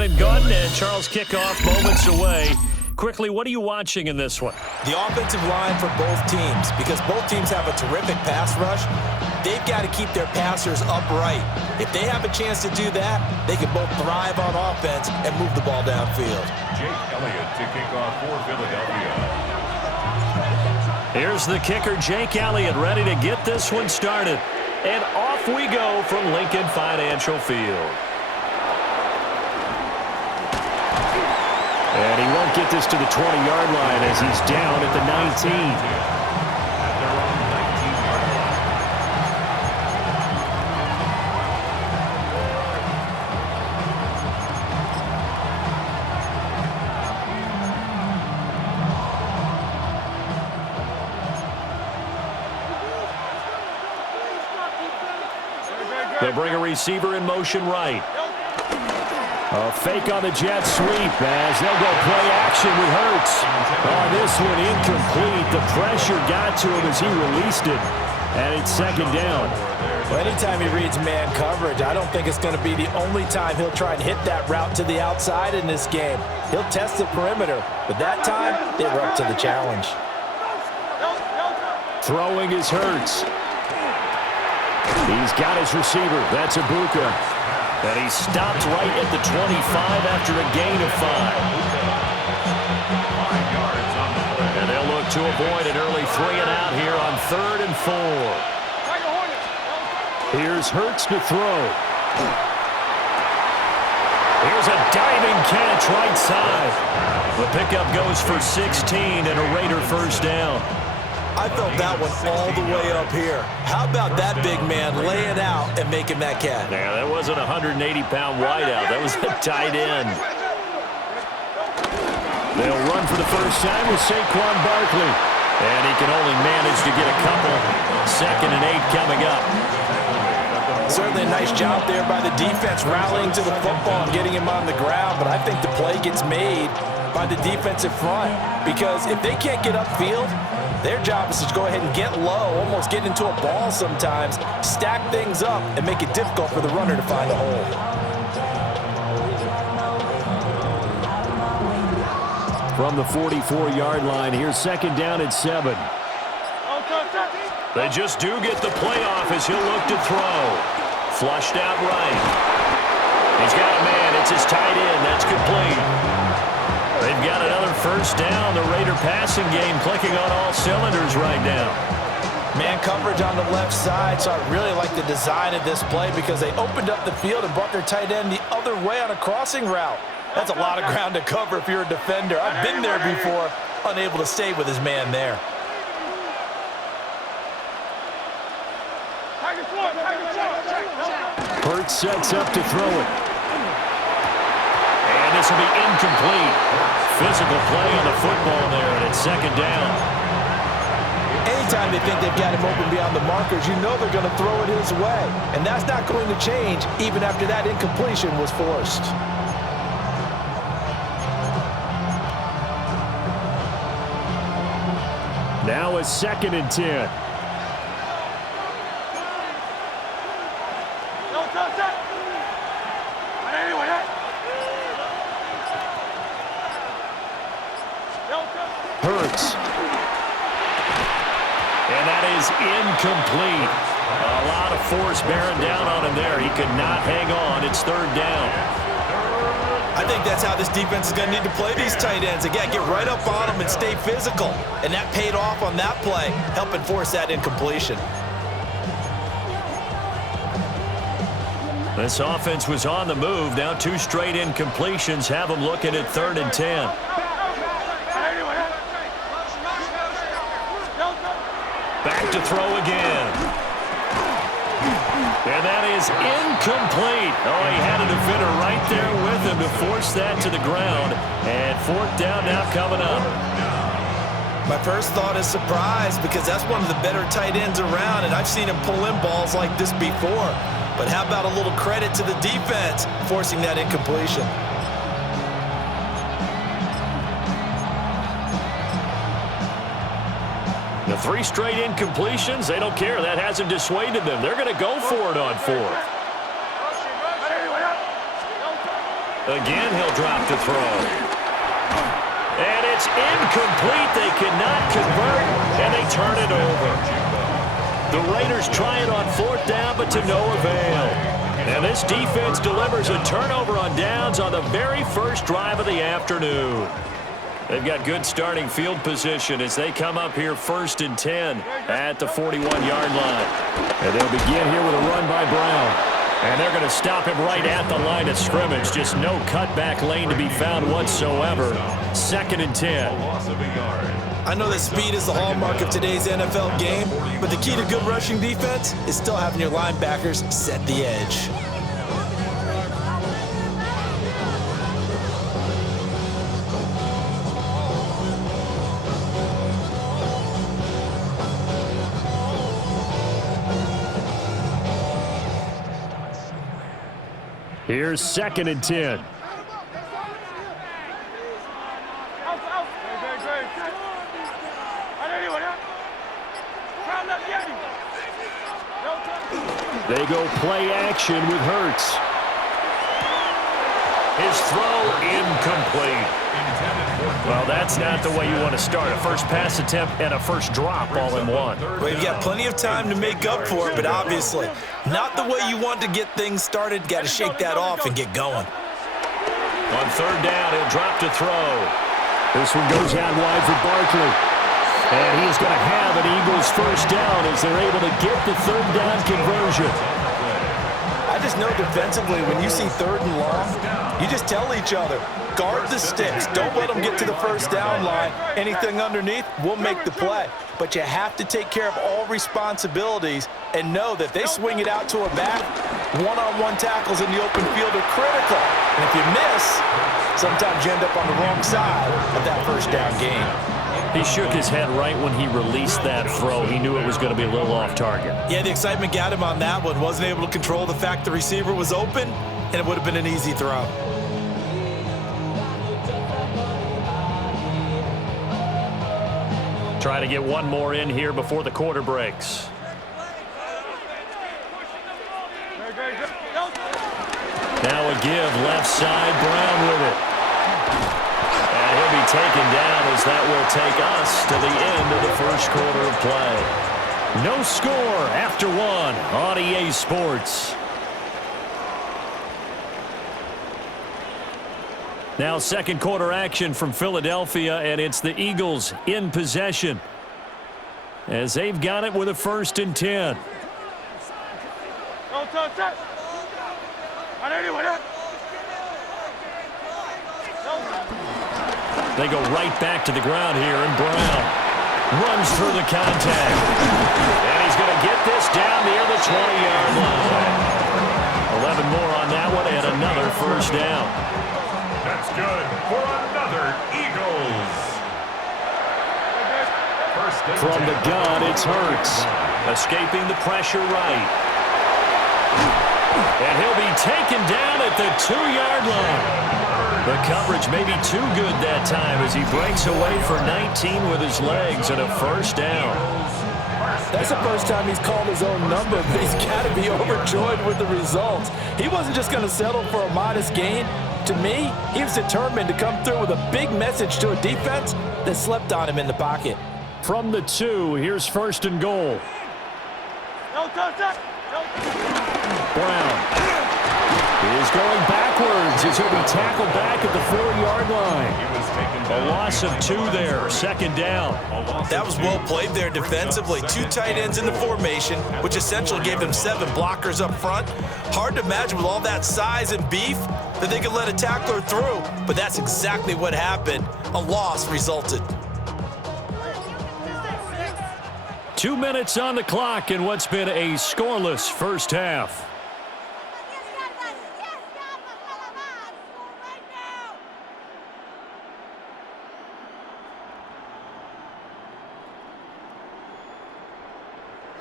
and gun, and Charles kickoff moments away. Quickly, what are you watching in this one? The offensive line for both teams, because both teams have a terrific pass rush. They've got to keep their passers upright. If they have a chance to do that, they can both thrive on offense and move the ball downfield. Jake Elliott to kick off for Philadelphia. Here's the kicker, Jake Elliott, ready to get this one started. And off we go from Lincoln Financial Field. And he won't get this to the 20-yard line as he's down at the 19. At their own 19-yard line. They'll bring a receiver in motion right. A fake on the jet sweep as they'll go play action with Hurts. On this one, incomplete. The pressure got to him as he released it. And it's second down. Well, anytime he reads man coverage, I don't think it's going to be the only time he'll try and hit that route to the outside in this game. He'll test the perimeter, but that time, they were up to the challenge. Throwing is Hurts. He's got his receiver. That's Ibuka. And he stopped right at the 25 after a gain of 5. 5 yards on the play. And they'll look to avoid an early 3-and-out here on 3rd and 4. Here's Hurts to throw. Here's a diving catch right side. The pickup goes for 16 and a Raider first down. I felt that one all the way up here. How about that big man laying out and making that catch? Yeah, that wasn't a 180-pound wideout. That was a tight end. They'll run for the first time with Saquon Barkley. And he can only manage to get a couple. 2nd and 8 coming up. Certainly a nice job there by the defense rallying to the football and getting him on the ground. But I think the play gets made by the defensive front. Because if they can't get upfield, their job is to go ahead and get low, almost get into a ball sometimes, stack things up, and make it difficult for the runner to find a hole. From the 44-yard line, here's 2nd down at 7. They just do get the play off as he'll look to throw. Flushed out right. He's got a man. It's his tight end. That's complete. They've got another first down. The Raider passing game clicking on all cylinders right now. Man coverage on the left side, so I really like the design of this play because they opened up the field and brought their tight end the other way on a crossing route. That's a lot of ground to cover if you're a defender. I've been there before, unable to stay with his man there. Hurts sets up to throw it. And this will be incomplete. Physical play on the football there, and it's 2nd down. Anytime they think they've got him open beyond the markers, you know they're going to throw it his way. And that's not going to change even after that incompletion was forced. Now a 2nd and 10. Hurts. And that is incomplete. A lot of force bearing down on him there. He could not hang on. It's 3rd down. I think that's how this defense is going to need to play these tight ends. Again, get right up on them and stay physical. And that paid off on that play, helping force that incompletion. This offense was on the move. Now 2 straight incompletions have them looking at 3rd and 10. Back to throw again. And that is incomplete. Oh, he had a defender right there with him to force that to the ground. And 4th down now coming up. My first thought is surprise because that's one of the better tight ends around, and I've seen him pull in balls like this before. But how about a little credit to the defense forcing that incompletion? The 3 straight incompletions, they don't care. That hasn't dissuaded them. They're going to go for it on 4th. Again, he'll drop to throw. And it's incomplete. They cannot convert, and they turn it over. The Raiders try it on fourth down, but to no avail. And this defense delivers a turnover on downs on the very first drive of the afternoon. They've got good starting field position as they come up here 1st and 10 at the 41-yard line. And they'll begin here with a run by Brown. And they're going to stop him right at the line of scrimmage. Just no cutback lane to be found whatsoever. 2nd and 10. I know that speed is the hallmark of today's NFL game, but the key to good rushing defense is still having your linebackers set the edge. Here's 2nd and 10. They go play action with Hurts. His throw incomplete. Well, that's not the way you want to start. A first pass attempt and a first drop all in one. Well, you've got plenty of time to make up for it, but obviously not the way you want to get things started. Got to shake that off and get going. On 3rd down, he'll drop to throw. This one goes out wide for Barkley. And he's going to have an Eagles first down as they're able to get the 3rd down conversion. I just know defensively when you see 3rd and long, you just tell each other, guard the sticks. Don't let them get to the first down line. Anything underneath will make the play. But you have to take care of all responsibilities and know that they swing it out to a back. One-on-one tackles in the open field are critical. And if you miss, sometimes you end up on the wrong side of that first down game. He shook his head right when he released that throw. He knew it was going to be a little off target. Yeah, the excitement got him on that one. Wasn't able to control the fact the receiver was open, and it would have been an easy throw. Try to get one more in here before the quarter breaks. Now a give, left side, Brown with it. And he'll be taken down as that will take us to the end of the first quarter of play. No score after 1 on EA Sports. Now 2nd quarter action from Philadelphia, and it's the Eagles in possession as they've got it with a 1st and 10. They go right back to the ground here, and Brown runs through the contact. And he's going to get this down near the 20-yard line. 11 more on that one, and another first down. That's good for another Eagles. From the gun, it's Hurts. Escaping the pressure right. And he'll be taken down at the 2-yard line. The coverage may be too good that time as he breaks away for 19 with his legs and a first down. That's the first time he's called his own number, but he's got to be overjoyed with the results. He wasn't just going to settle for a modest gain. To me, he was determined to come through with a big message to a defense that slept on him in the pocket. From the 2, here's 1st and goal. Brown is going backwards as he'll be tackled back at the 4-yard line. A loss of 2 there, 2nd down. That was well played there defensively. 2 tight ends in the formation, which essentially gave them 7 blockers up front. Hard to imagine with all that size and beef that they could let a tackler through, but that's exactly what happened. A loss resulted. 2 minutes on the clock in what's been a scoreless first half.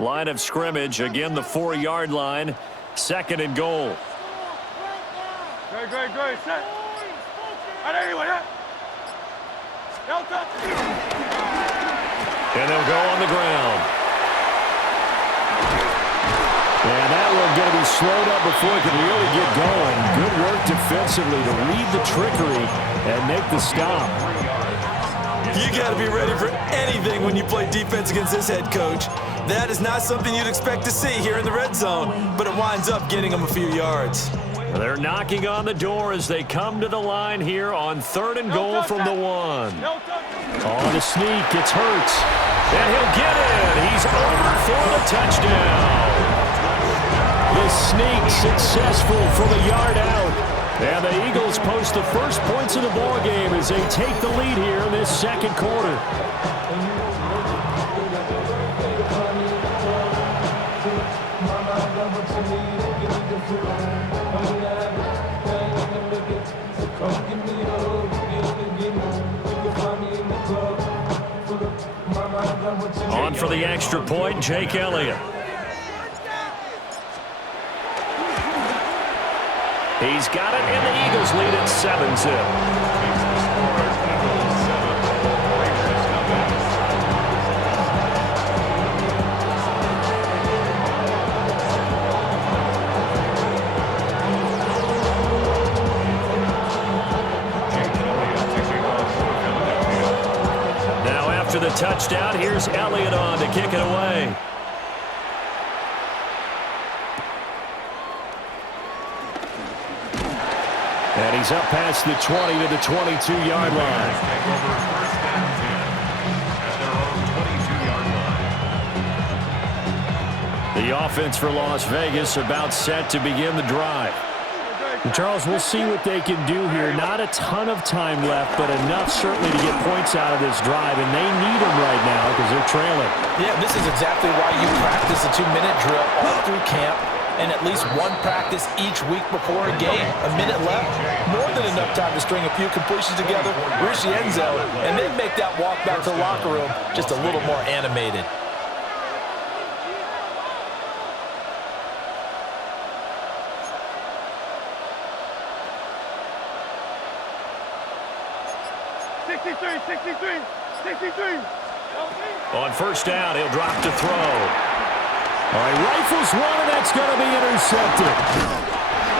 Line of scrimmage, again the 4-yard line, 2nd and goal. Great, set. And they'll go on the ground. And that one going to be slowed up before it can really get going. Good work defensively to read the trickery and make the stop. You got to be ready for anything when you play defense against this head coach. That is not something you'd expect to see here in the red zone, but it winds up getting them a few yards. They're knocking on the door as they come to the line here on 3rd and goal from the 1. On the sneak, it's Hurts. And he'll get it. He's over for the touchdown. The sneak successful from a yard out. And the Eagles post the first points of the ballgame as they take the lead here in this second quarter. On for the extra point, Jake Elliott. He's got it, and the Eagles lead at 7-zip. Now after the touchdown, here's Elliott on to kick it away. And he's up past the 20 to the 22-yard line. The offense for Las Vegas about set to begin the drive. And Charles, we'll see what they can do here. Not a ton of time left, but enough certainly to get points out of this drive, and they need them right now because they're trailing. Yeah, this is exactly why you practice a 2-minute drill all through camp and at least one practice each week before a game. A minute left, more than enough time to string a few completions together, reach the end zone, and then make that walk back to the locker room just a little more animated. On first down, he'll drop to throw. All right, rifles one, and that's going to be intercepted.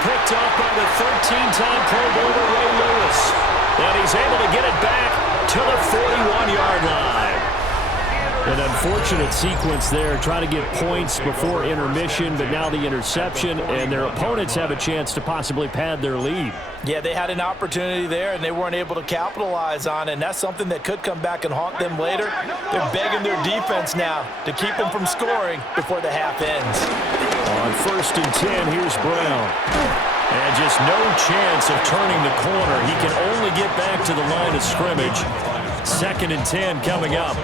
Picked off by the 13-time Pro Bowler Ray Lewis. And he's able to get it back to the 41-yard line. An unfortunate sequence there, trying to get points before intermission, but now the interception, and their opponents have a chance to possibly pad their lead. Yeah, they had an opportunity there, and they weren't able to capitalize on it, and that's something that could come back and haunt them later. They're begging their defense now to keep them from scoring before the half ends. On first and 10, here's Brown. And just no chance of turning the corner. He can only get back to the line of scrimmage. 2nd and 10 coming up.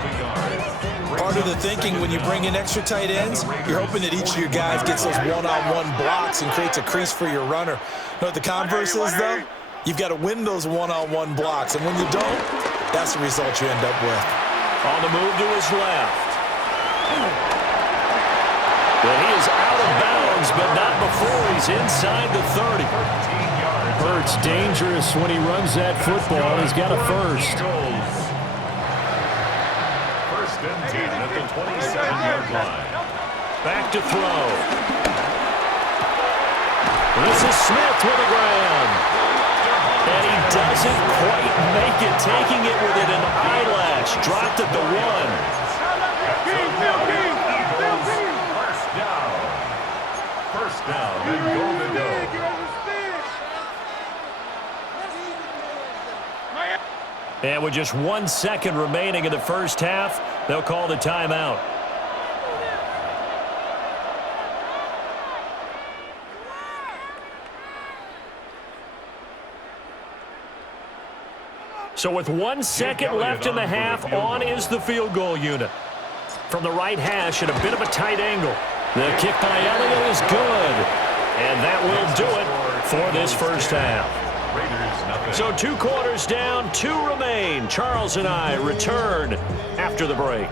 Part of the thinking when you bring in extra tight ends, you're hoping that each of your guys gets those one-on-one blocks and creates a crease for your runner. You know what the converse is, though? You've got to win those one-on-one blocks, and when you don't, that's the result you end up with. On the move to his left. Well, he is out of bounds, but not before he's inside the 30. Hurts dangerous when he runs that football. He's got a first. First and 10 at the 27-yard line. Back to throw. This is Smith with the ground. And he doesn't quite make it, taking it within an eyelash. Dropped at the 1. First down and goal to go. And with just 1 second remaining in the first half, they'll call the timeout. So with 1 second left in the half, on is the field goal unit. From the right hash at a bit of a tight angle. The kick by Elliott is good. And that will do it for this first half. So 2 quarters down, 2 remain. Charles and I return after the break.